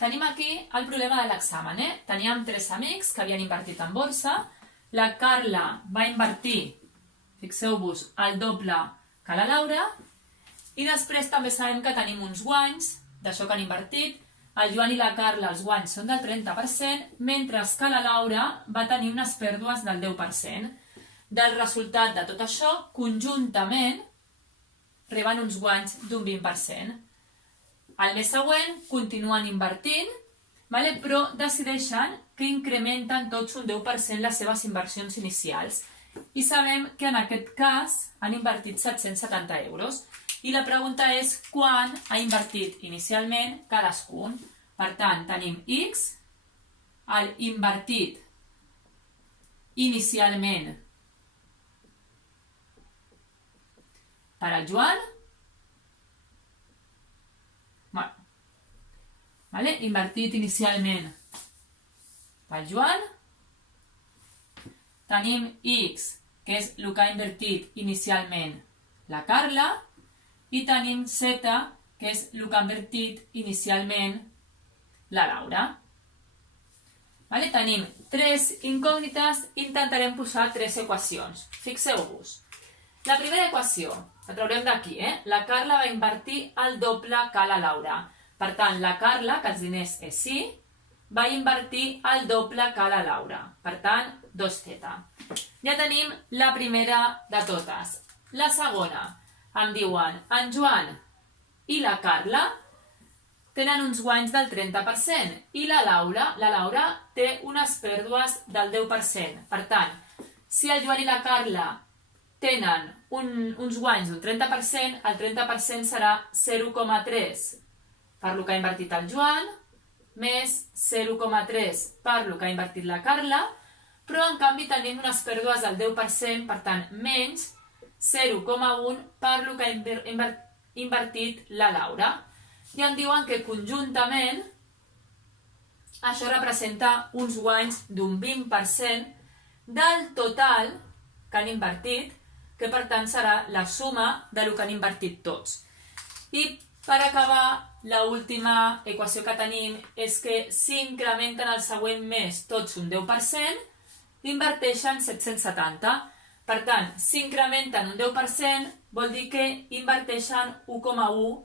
tenim aquí el problema de l'examen. Teníem 3 amics que havien invertit en borsa. La Carla va invertir, fixeu-vos, el doble que la Laura. I després també sabem que tenim uns guanys d'això que han invertit. El Joan i la Carla, els guanys són del 30%, mentre que la Laura va tenir unes pèrdues del 10%. Del resultat de tot això, conjuntament, reben uns guanys d'un 20%. Al mes següent continuen invertint, però decideixen que incrementen tots un 10% les seves inversions inicials. I sabem que en aquest cas han invertit 770 euros. I la pregunta és quan ha invertit inicialment cadascun. Per tant, tenim X, el invertit inicialment per al Joan, invertit inicialment pel Joan, tenim X, que és el que ha invertit inicialment la Carla, i tenim Z, que és el que ha invertit inicialment la Laura. Tenim 3 incògnites, intentarem posar 3 equacions. Fixeu-vos. La primera equació, la traurem d'aquí, la Carla va invertir el doble que la Laura. Per tant, la Carla, que els diners és sí, va invertir el doble que la Laura. Per tant, 2Z. Ja tenim la primera de totes. La segona, em diuen, en Joan i la Carla tenen uns guanys del 30% i la Laura té unes pèrdues del 10%. Per tant, si el Joan i la Carla tenen uns guanys d'un 30%, el 30% serà 0,3 per lo que ha invertit el Joan, més 0,3 per lo que ha invertit la Carla, però en canvi tenim unes pèrdues del 10%, per tant, menys 0,1 per lo que ha invertit la Laura. I em diuen que conjuntament això representa uns guanys d'un 20% del total que han invertit, que per tant serà la suma de lo que han invertit tots. I per acabar, l'última equació que tenim és que si incrementen el següent mes tots un 10%, inverteixen 770. Per tant, si incrementen un 10%, vol dir que inverteixen 1,1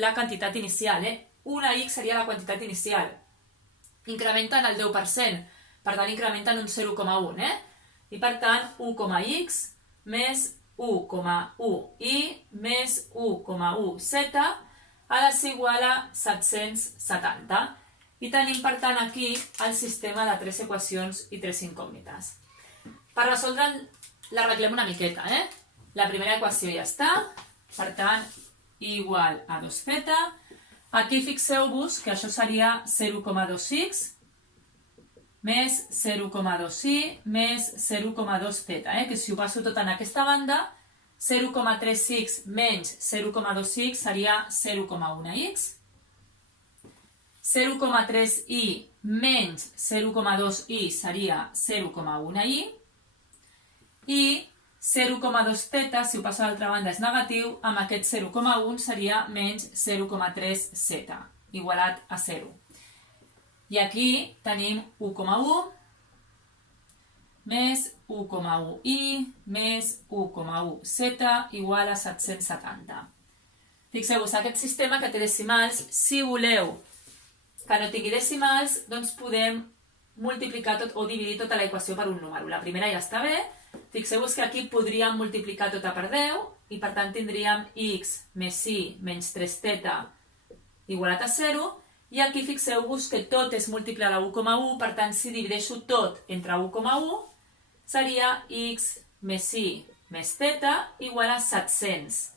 la quantitat inicial. Una X seria la quantitat inicial. Incrementen el 10%, per tant, incrementen un 0,1. I per tant, 1,X més 1,1Y més 1,1Z ha de ser igual a 770. I tenim, per tant, aquí el sistema de 3 equacions i 3 incògnites. Per resoldre'l, l'arreglem una miqueta. La primera equació ja està, per tant, igual a 2Z. Aquí fixeu-vos que això seria 0,2x més 0,2y més 0,2z, que si ho passo tot en aquesta banda, 0,3x menys 0,2x seria 0,1x. 0,3y menys 0,2y seria 0,1y. I 0,2z, si ho passo a l'altra banda, és negatiu, amb aquest 0,1 seria menys 0,3z, igualat a 0. I aquí tenim 1,1 més 1,1y més 1,1z igual a 770. Fixeu-vos, aquest sistema que té decimals, si voleu que no tingui decimals, doncs podem multiplicar tot o dividir tota la equació per un número. La primera ja està bé. Fixeu-vos que aquí podríem multiplicar tota per 10 i per tant tindríem x més y menys 3z igualat a 0. I aquí fixeu-vos que tot és múltiple de 1,1, per tant, si divideixo tot entre 1,1, seria x més y més z igual a 700.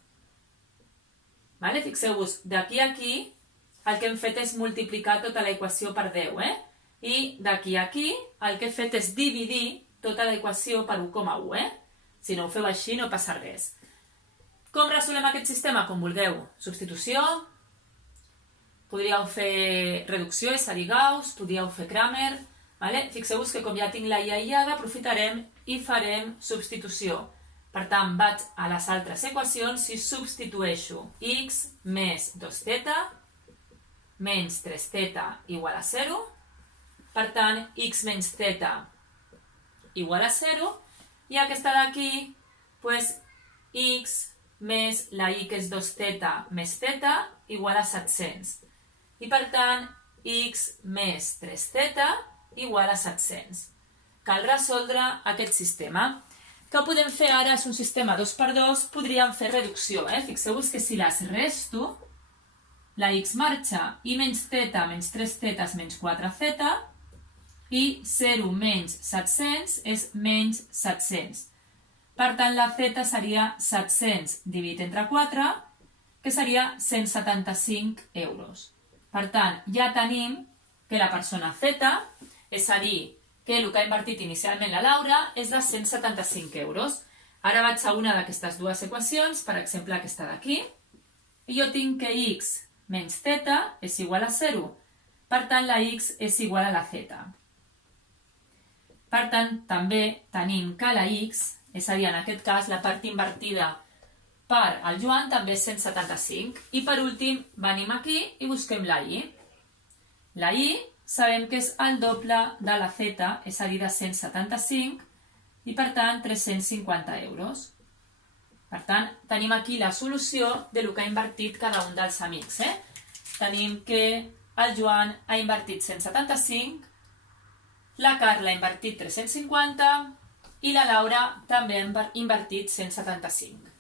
Fixeu-vos, d'aquí a aquí, el que hem fet és multiplicar tota la equació per 10, i d'aquí a aquí, el que he fet és dividir tota la equació per 1,1, Si no ho feu així, no passa res. Com resolem aquest sistema? Com vulgueu. Substitució, podríeu fer reducció, és a dir, Gauss, podríeu fer Kramer. Fixeu-vos que com ja tinc la i aïllada, aprofitarem i farem substitució. Per tant, vaig a les altres equacions i substitueixo x més 2z menys 3θ igual a 0. Per tant, x menys θ igual a 0. I aquesta d'aquí, doncs, x més la y, que és 2θ més θ, igual a 700. I per tant, x més 3θ igual a 700. Cal resoldre aquest sistema. Què podem fer ara? És un sistema 2x2, podríem fer reducció. Fixeu-vos que si les resto, la x marxa, i menys θ menys 3θ és menys 4θ, i 0 menys 700 és menys 700. Per tant, la z seria 700 dividit entre 4, que seria 175 euros. Per tant, ja tenim que la persona z, és a dir, que el que ha invertit inicialment la Laura és de 175 euros. Ara vaig a una d'aquestes dues equacions, per exemple aquesta d'aquí, i jo tinc que x menys θ és igual a 0. Per tant, la x és igual a la z. Per tant, també tenim que la x, és a dir, en aquest cas, la part invertida per al Joan també és 175. I per últim, venim aquí i busquem la y. La y sabem que és el doble de la z, és a dir, de 175, i per tant 350 euros. Per tant, tenim aquí la solució del que ha invertit cada un dels amics. Tenim que el Joan ha invertit 175, la Carla ha invertit 350 i la Laura també ha invertit 175.